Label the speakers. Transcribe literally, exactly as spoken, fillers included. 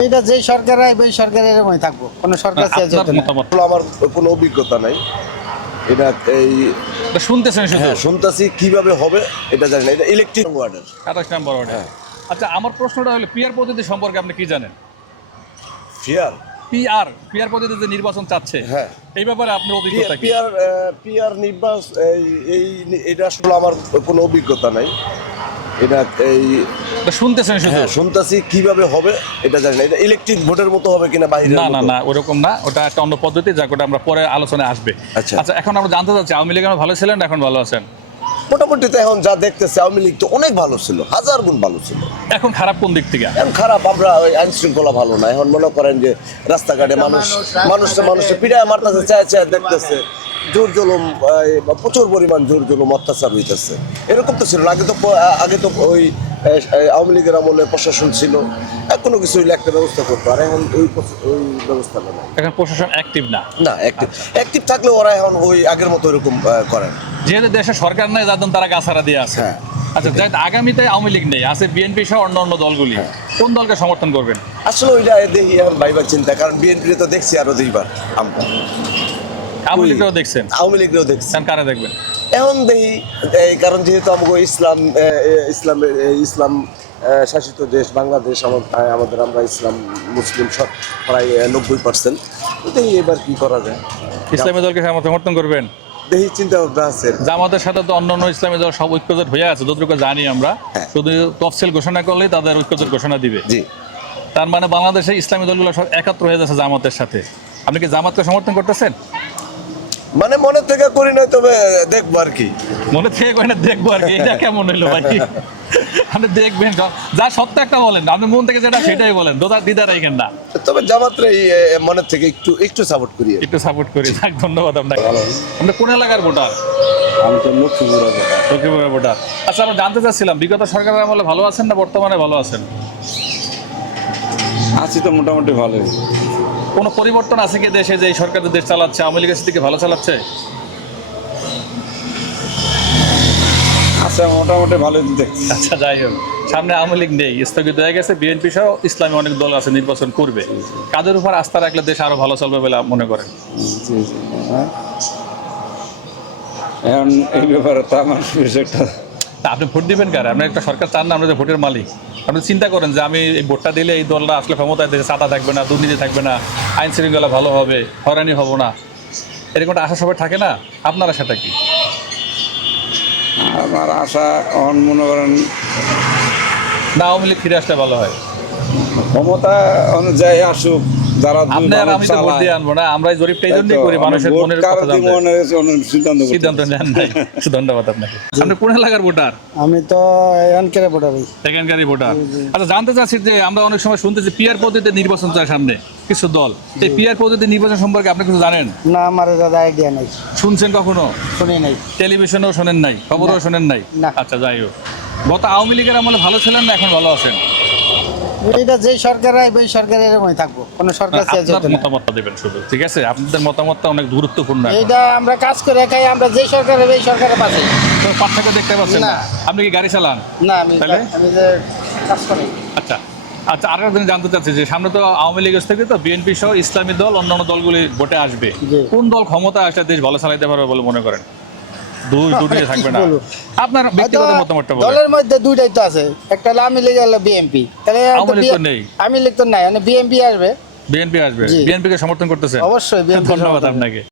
Speaker 1: এটা যে সরকার আসবে ওই সরকার এরকমই থাকবো, কোনো সরকার চেঞ্জ হতে না।
Speaker 2: আমার কোনো অভিজ্ঞতা নাই এটা। এই
Speaker 3: এটা শুনতেছেন শুধু?
Speaker 2: হ্যাঁ শুনতাছি, কিভাবে হবে এটা জানি না। এটা ইলেকট্রিক ওয়ার্ডের
Speaker 3: আঠাশ নম্বর ওয়ার্ডে।
Speaker 2: হ্যাঁ।
Speaker 3: আচ্ছা, আমার প্রশ্নটা হলো পিআর পদ্ধতি সম্পর্কে আপনি কি জানেন?
Speaker 2: ফিয়ার
Speaker 3: পিআর পিআর পদ্ধতিতে নির্বাচন চাচ্ছে,
Speaker 2: হ্যাঁ
Speaker 3: এই ব্যাপারে আপনার অভিজ্ঞতা কি?
Speaker 2: পিয়ার পিয়ার নির্বাচন এই এটা আসলে আমার কোনো অভিজ্ঞতা নাই এটা। এই
Speaker 3: এটা শুনতেছেন শুধু?
Speaker 2: হ্যাঁ শুনতাছি, কিভাবে হবে এটা জানি না। এটা ইলেকট্রিক ভোটের মতো হবে কিনা বাইরে?
Speaker 3: না না না, ওরকম না, ওটা একটা অন্য পদ্ধতি, যা ওটা আমরা পরে আলোচনায় আসবে।
Speaker 2: আচ্ছা।
Speaker 3: আচ্ছা, এখন আমরা জানতে চাচ্ছি আওয়ামী লীগ ভালো ছিলেন না এখন ভালো আছেন?
Speaker 2: মোটামুটি তো এখন যা দেখতেছে আওয়ামী লীগ তো অনেক ভালো ছিল, হাজার গুণ ভালো ছিল।
Speaker 3: এখন খারাপ কোন দিক থেকে?
Speaker 2: এখন খারাপ, আমরা ওই আইন শৃঙ্খলা ভালো না। এখন মনে করেন যে রাস্তাঘাটে মানুষ মানুষে মানুষে পিড়ায় মারতেছে, চায় চায় দেখতেছে, জোর জুলুম, এই, প্রচুর পরিমাণ জোর জুলুম অত্যাচার হইতেছে। এরকম তো ছিল না। আগে তো আগে তো ওই এই, আওয়ামী লীগের আমলে প্রশাসন ছিল, কোনো কিছু হইলে একটা ব্যবস্থা করতো, আর এখন ওই ওই ব্যবস্থা নেই।
Speaker 3: এখন প্রশাসন অ্যাক্টিভ না।
Speaker 2: না অ্যাক্টিভ অ্যাক্টিভ থাকলেও ওরা এখন ওই আগের মতো এরকম করে না।
Speaker 3: যেহেতু দেশে সরকার নেই, যার জন্য তারা গাছারা দিয়ে আছে।
Speaker 2: হ্যাঁ।
Speaker 3: আচ্ছা, যাই আগামীতে আওয়ামী লীগ নেই, আছে বিএনপি সহ অন্য অন্য দলগুলি, কোন দলকে সমর্থন করবেন?
Speaker 2: আসলে ওইটা দেখি এখন ভাইবার চিন্তা, কারণ বিএনপি তো দেখছি আরো দুইবার আমরা।
Speaker 3: আওয়ামী লীগও দেখছেন?
Speaker 2: আওয়ামী লীগেও দেখছি।
Speaker 3: এখন কারা দেখবেন?
Speaker 2: এখন দেখি এই, কারণ যেহেতু আমাকে ইসলাম এ, এ, ইসলামের এ, ইসলাম এ, শাসিত দেশ বাংলাদেশ, আমার আমাদের আমরা ইসলাম মুসলিম সব প্রায় নব্বই পার্সেন্ট। দেখি এবার কি করা যায়।
Speaker 3: ইসলামী দলকে সমর্থন করবেন?
Speaker 2: দেখি চিন্তা ভাবনা আছে।
Speaker 3: জামাতের সাথে তো অন্য অন্য ইসলামী দল সব ঐক্যজোট হয়ে আছে, যতটুকু জানি আমরা।
Speaker 2: হ্যাঁ।
Speaker 3: শুধু তফসিল ঘোষণা করলেই তাদের ঐক্যজোট ঘোষণা দিবে।
Speaker 2: জি।
Speaker 3: তার মানে বাংলাদেশে ইসলামী দলগুলো সব একাত্র হয়ে যাচ্ছে জামাতের সাথে। আপনি কি জামাতকে সমর্থন করতেছেন?
Speaker 2: মানে মনে থেকে করি নাই, তবে দেখবো আর কি।
Speaker 3: মনে থেকে কই না, দেখবো আর কি। এটা কেমন হইলো ভাই? আপনি দেখবেন, যা সত্য একটা বলেন, আপনি মন থেকে যেটা সেটাই বলেন, দোদার দিদার রাখেন না।
Speaker 2: তবে জামাতরে মনের থেকে একটু একটু সাপোর্ট করি।
Speaker 3: একটু সাপোর্ট করি। যাক, ধন্যবাদ আপনাকে। আপনি কোন এলাকার ভোটার?
Speaker 2: আমি তো লক্ষ্মীপুর
Speaker 3: লক্ষ্মীপুরের ভোটার। আচ্ছা, আমরা জানতে চাচ্ছিলাম বিগত সরকারের আমলে ভালো আছেন না বর্তমানে ভালো আছেন?
Speaker 4: আছি তো মোটামুটি ভালোই।
Speaker 3: কোনো পরিবর্তন আছে কি দেশে, যে এই সরকার যে দেশ চালাচ্ছে আওয়ামী লীগের থেকে ভালো চালাচ্ছে?
Speaker 4: আচ্ছা, মোটামুটি ভালোই দেখছি।
Speaker 3: আচ্ছা, যাই হোক, সামনে আওয়ামী লীগ নেই, স্থগিত হয়ে গেছে, বিএনপি সহ ইসলামী অনেক দল আছে, নির্বাচন করবে। কাদের উপর আস্থা রাখলে দেশ আরো ভালো চলবে বলে মনে করেন?
Speaker 4: জি জি হ্যাঁ। এখন এই ব্যাপারে তো আমার বিষয়টা,
Speaker 3: তা আপনি ভোট দিবেন কারে? আপনি একটা সরকার চান না, আপনি যে ভোটের মালিক। আপনি চিন্তা করেন যে আমি এই ভোটটা দিলে এই দলটা আসলে ক্ষমতায় দেশে চাঁদা থাকবে না, দুর্নীতি থাকবে না, আইন শৃঙ্খলা ভালো হবে, হয়রানি হবো না, এরকম একটা আশা সবাই থাকে না? আপনার আশাটা কি?
Speaker 4: আমার আশা অন মনে করেন
Speaker 3: না আওয়ামী লীগ ফিরে আসলে ভালো হয়?
Speaker 4: ক্ষমতা অনুযায়ী আসুক, যারা দুই
Speaker 3: আপনি আর
Speaker 4: মানুষ
Speaker 3: আমি তো ভোট
Speaker 4: চালায়,
Speaker 3: দিয়ে আনবো না, আমরা এই জরিপটা এই
Speaker 4: তাই
Speaker 3: জন্যই
Speaker 4: তো,
Speaker 3: করি, মানুষের
Speaker 4: আমি ভোট
Speaker 3: মনের
Speaker 4: কারো
Speaker 3: কথা
Speaker 4: দিব
Speaker 3: জানতে।
Speaker 4: মনে হয়েছে, অন্য সিদ্ধান্ত করতে
Speaker 3: সিদ্ধান্ত নেন নাই। ধন্যবাদ আপনাকে। আপনি কোন এলাকার ভোটার?
Speaker 1: আমি তো এখানকার ভোটার ভাই।
Speaker 3: এখানকারই ভোটার। আচ্ছা, জানতে চাচ্ছি যে আমরা অনেক সময় শুনতেছি পিআর পদ্ধতিতে নির্বাচন চায় সামনে কিছু দল, এই পিআর পদ্ধতি নির্বাচন সম্পর্কে আপনি কিছু জানেন?
Speaker 1: না, আমার দাদা আইডিয়া নাই,
Speaker 3: শুনছেন কখনো?
Speaker 1: শুনি নাই।
Speaker 3: টেলিভিশনেও শোনেন নাই, খবরেও শোনেন নাই?
Speaker 1: না।
Speaker 3: আচ্ছা, যাই হোক, গত আওয়ামী লীগের আমলে ভালো ছিলেন না এখন ভালো আছেন?
Speaker 1: এটা যে সরকার আসবে ওই সরকার এরকমই থাকবো, কোনো সরকার চেঞ্জ হতে
Speaker 3: আপনার
Speaker 1: না।
Speaker 3: মতামতটা দেবেন শুধু, ঠিক আছে? আপনাদের মতামতটা অনেক গুরুত্বপূর্ণ। এখন
Speaker 1: এইটা আমরা কাজ করে খাই, আমরা যে সরকার হবে এই সরকারের পাশে।
Speaker 3: তো পার্থক্য দেখতে পাচ্ছেন না?
Speaker 1: না।
Speaker 3: আপনি কি গাড়ি চালান?
Speaker 1: না, আমি
Speaker 3: তাহলে?
Speaker 1: আমি যে কাজ করি।
Speaker 3: আচ্ছা আচ্ছা, আরেকটা জিনিস জানতে চাচ্ছি যে সামনে তো আওয়ামী লীগের থেকে তো বিএনপি সহ ইসলামী দল অন্যান্য দলগুলি ভোটে আসবে।
Speaker 1: জি।
Speaker 3: কোন দল ক্ষমতা আসলে দেশ ভালো চালাইতে পারবে বলে মনে করেন? দুই দুটিয়ে থাকবে না?
Speaker 1: কি বলবো?
Speaker 3: আপনার ব্যক্তিগত মতামতটা বলেন।
Speaker 1: দলের মধ্যে দুইটাই তো আছে, একটা হলো আওয়ামী লীগ, হলো বিএনপি। তাহলে
Speaker 3: আওয়ামী লীগ তো নেই।
Speaker 1: আওয়ামী লীগ তো নাই, মানে বিএনপি আসবে।
Speaker 3: বিএনপি আসবে,
Speaker 1: জি।
Speaker 3: বিএনপি কে সমর্থন করতেছেন?
Speaker 1: অবশ্যই বিএনপি
Speaker 3: ধন্যবাদ আপনাকে।